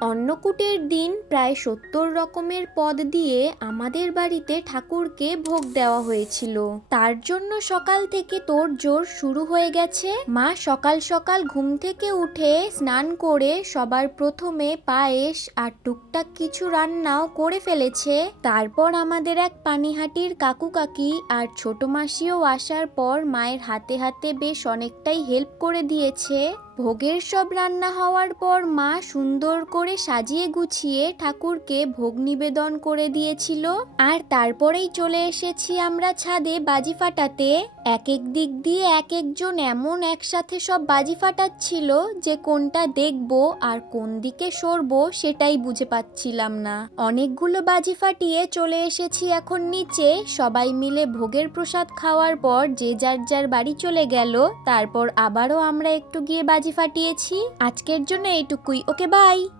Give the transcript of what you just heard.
অন্নকূটের দিন প্রায় সত্তর রকমের পদ দিয়ে আমাদের বাড়িতে ঠাকুরকে ভোগ দেওয়া হয়েছিল। তার জন্য সকাল থেকে তোর জোর শুরু হয়ে গেছে। মা সকাল সকাল ঘুম থেকে উঠে স্নান করে সবার প্রথমে পায়েস আর টুকটাক কিছু রান্নাও করে ফেলেছে। তারপর আমাদের এক পানিহাটির কাকু কাকি আর ছোট মাসিও আসার পর মায়ের হাতে হাতে বেশ অনেকটাই হেল্প করে দিয়েছে। ভোগের সব রান্না হওয়ার পর মা সুন্দর করে সাজিয়ে গুছিয়ে ঠাকুরকে ভোগ নিবেদন করে দিয়েছিল। আর তারপরেই চলে এসেছি আমরা ছাদে বাজি ফাটাতে। এক এক দিক দিয়ে এক একজন এমন একসাথে সব বাজি ফাটাচ্ছিল যে কোনটা দেখব আর কোন দিকে সরবো সেটাই বুঝে পাচ্ছিলাম না। অনেকগুলো বাজি ফাটিয়ে চলে এসেছি এখন নিচে। সবাই মিলে ভোগের প্রসাদ খাওয়ার পর যে যার যার বাড়ি চলে গেল, তারপর আবারও আমরা একটু গিয়ে ফাটিয়েছি। আজকের জন্য এটুকুই ওকে বাই।